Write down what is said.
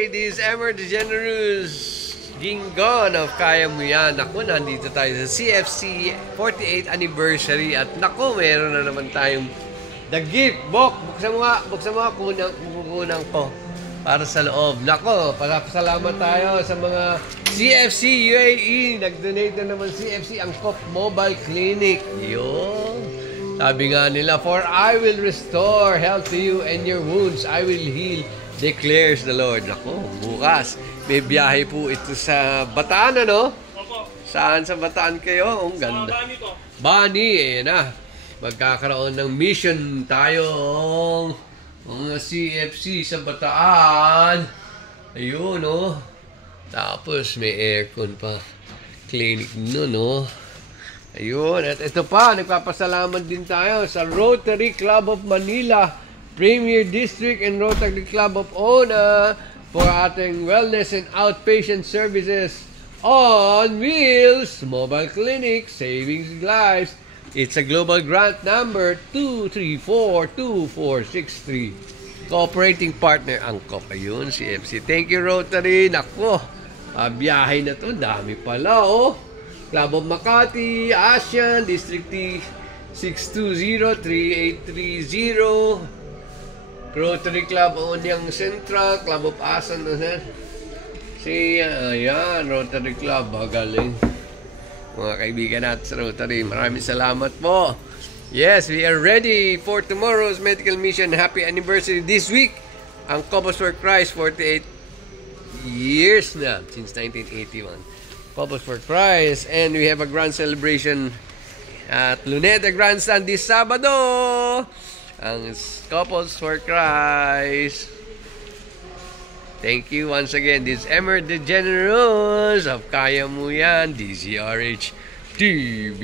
Hey, this is Emer the Generous Gingon of Kaya Mo Yan. Naku, nandito tayo sa CFC 48th anniversary. At naku, meron na naman tayong the gift. Buksan mo nga, kukunang ko para sa loob. Naku, pasalamat tayo sa mga CFC UAE. Nag-donate na naman CFC Angkop Mobile Clinic. Yun. Sabi nga nila, for I will restore health to you and your wounds I will heal, declares the Lord. Naku, bukas may biyahe po ito sa Bataan, ano? Opo. Saan sa Bataan kayo? Ang ganda. Bani po. Bani, eh na. Magkakaroon ng mission tayo. Mga CFC sa Bataan. Ayun, oh. Tapos may aircon pa. Clinic nun, oh. Ayun, at ito pa, nagpapasalamat din tayo sa Rotary Club of Manila, Premier District and Rotary Club of Ona for ating wellness and outpatient services on wheels, mobile clinic, savings lives. It's a global grant number 2342463. Cooperating partner Angkop. Ayun, CFC. Thank you, Rotary. Nako, biyahe na to. Dami pala, oh. Club of Makati, ASEAN, District T 620-3830. Rotary Club Onyang Central, Club of Asan, ayan, Rotary Club, galing. Mga kaibigan natin sa Rotary, maraming salamat po. Yes, we are ready for tomorrow's medical mission. Happy anniversary this week. Ang Cobos for Christ, 48 years na, since 1981. Cobos for Christ, and we have a grand celebration at Luneta Grandstand this Sabado. Ang Couples for Christ. Thank you once again. This is Emer the Generous of Kaya Mo Yan, DZRH TV.